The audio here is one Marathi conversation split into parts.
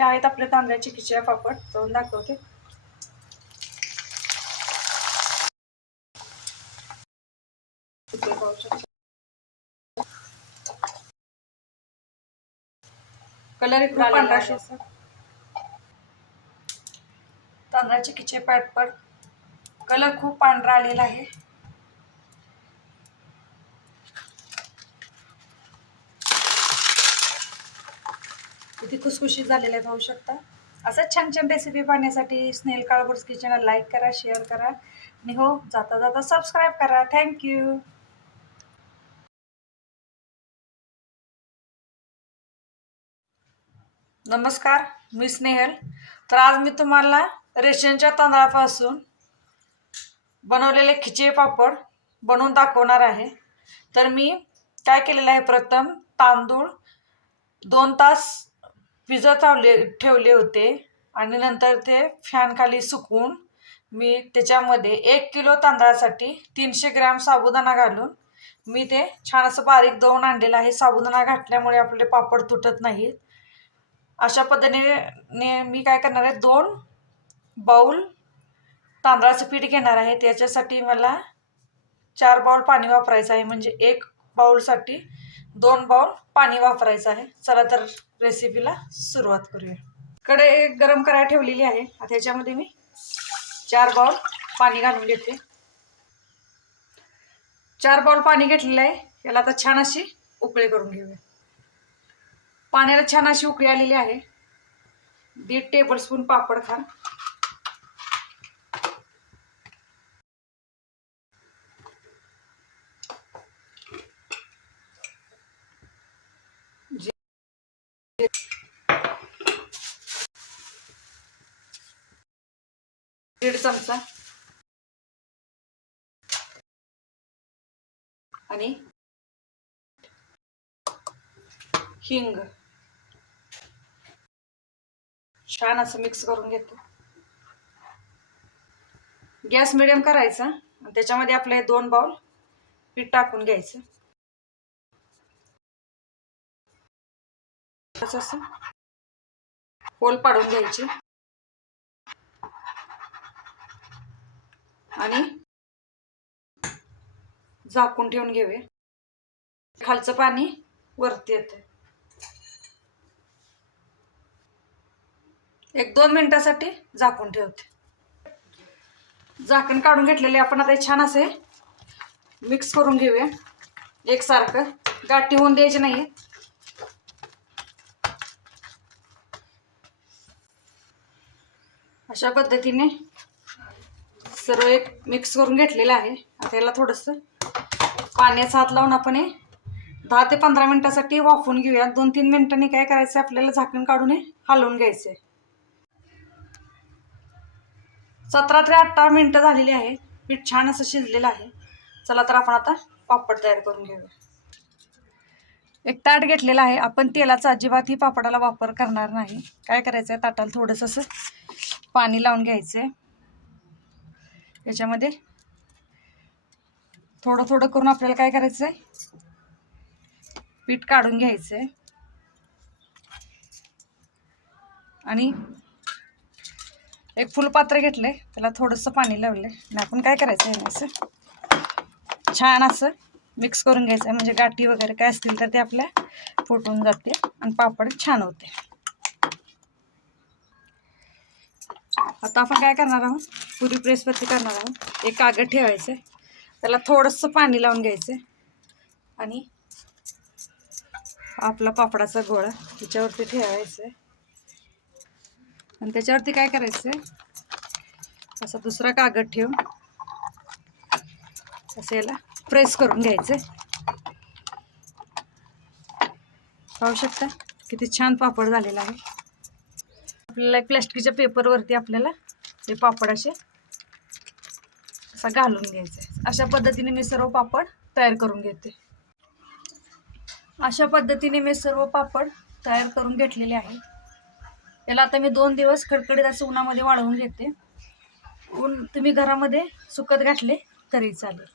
हे आहेत आपले तांदळाचे खिचड्या पापड, तळून दाखवते. कलर एकदम पांढरा असा तांदळाचे खिचडे पापड, कलर खूप पांढरा आलेला आहे. किती खुसखुशीत झालेले पाहू शकता. असंच छान छान रेसिपी पाहण्यासाठी स्नेहल काळभोर किचनला लाईक करा, शेअर करा आणि हो जाता जाता सबस्क्राईब करा. थँक्यू. नमस्कार, मी स्नेहल. तर आज मी तुम्हाला रेशनच्या तांदळापासून बनवलेले खिचडी पापड बनवून दाखवणार आहे. तर मी काय केलेलं आहे, प्रथम तांदूळ 2 तास भिजत ठेवले होते आणि नंतर ते फॅन खाली सुकवून मी त्याच्यामध्ये 1 किलो तांदळासाठी 300 ग्रॅम साबुदाणा घालून मी ते छान असं बारीक दळून आणलेलं आहे. साबुदाणा घातल्यामुळे आपले पापड तुटत नाहीत. अशा पद्धतीने मी काय करणार आहे, 2 बाउल तांदळाचं पीठ घेणार आहे. त्याच्यासाठी मला 4 बाउल पाणी वापरायचं आहे, म्हणजे 1 बाउलसाठी 2 बाउल पाणी वापरायचं आहे. चला तर रेसिपीला सुरुवात करूया. कढई गरम करायला ठेवलेली आहे. आता याच्यामध्ये मी 4 बाउल पाणी घालून घेते. 4 बाउल पाणी घेतलेलं आहे. याला आता छान अशी उकळी करून घेऊया. पाण्याला छान अशी उकळी आलेली आहे. 1.5 टेबलस्पून पापड खार, दीड चमचा आणि हिंग छान असं मिक्स करून घेतो. गॅस मिडियम करायचा आणि त्याच्यामध्ये आपले 2 बाउल पीठ टाकून घ्यायचं. असं होल पाडून घ्यायचे आणि झाकून ठेवून घेऊया. खालचं पाणी वरती येते. 1-2 मिनिटासाठी झाकून ठेवते. झाकण काढून घेतलेले आपण आता छान असे मिक्स करून घेऊया. एकसारखं गाठी होऊन द्यायचे नाही. अशा पद्धतीने सर्व एक मिक्स करून घेतलेलं आहे. आता याला थोडंसं पाण्याचा हात लावून आपण 10 ते 15 मिनिटासाठी वाफवून घेऊया. 2-3 मिनिटांनी काय करायचं, आपल्याला झाकण काढून हलवून घ्यायचंय. 17 ते 18 मिनिटं झालेली आहे. पीठ छान असं शिजलेलं आहे. चला तर आपण आता पापड तयार करून घेऊया. एक ताट घेतलेला आहे. आपण तेलाचा अजिबातही पापडाला वापर करणार नाही. काय करायचं आहे, ताटाला थोडंसं असं पाणी लावून घ्यायचंय. याच्यामध्ये थोडं थोडं करून आपल्याला काय करायचं आहे, पीठ काढून घ्यायचंय आणि एक फुलपात्र घेतलंय, त्याला थोडंसं पाणी लावलंय आणि आपण काय करायचं आहे, असं छान असं मिक्स करून घ्यायचं आहे. म्हणजे गाठी वगैरे काय असतील तर ते आपल्या फुटून जाते आणि पापड छान होते. आता आपण काय करणार आहोत, पुरी प्रेसवरती करणार आहोत. एक कागद ठेवायचं, त्याला थोडंसं पाणी लावून घ्यायचं आणि आपला पापडाचा गोळा त्याच्यावरती ठेवायचं आणि त्याच्यावरती काय करायचं, असा दुसरा कागद ठेवून असं याला प्रेस करून घ्यायचं. पाहू शकता किती छान पापड झालेला आहे. आपल्याला प्लास्टिकच्या पेपरवरती आपल्याला हे पापड असे असा घालून घ्यायचं आहे. अशा पद्धतीने मी सर्व पापड तयार करून घेते. अशा पद्धतीने मी सर्व पापड तयार करून घेतलेले आहे. याला आता मी 2 दिवस कडकडीत असं उन्हामध्ये वाळवून घेते. ऊन तुम्ही घरामध्ये सुकत घातले तरी चालेल.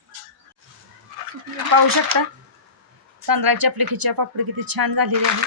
पाहू शकता तांदळाचे आपले खिचडी पापड किती छान झालेले आहे.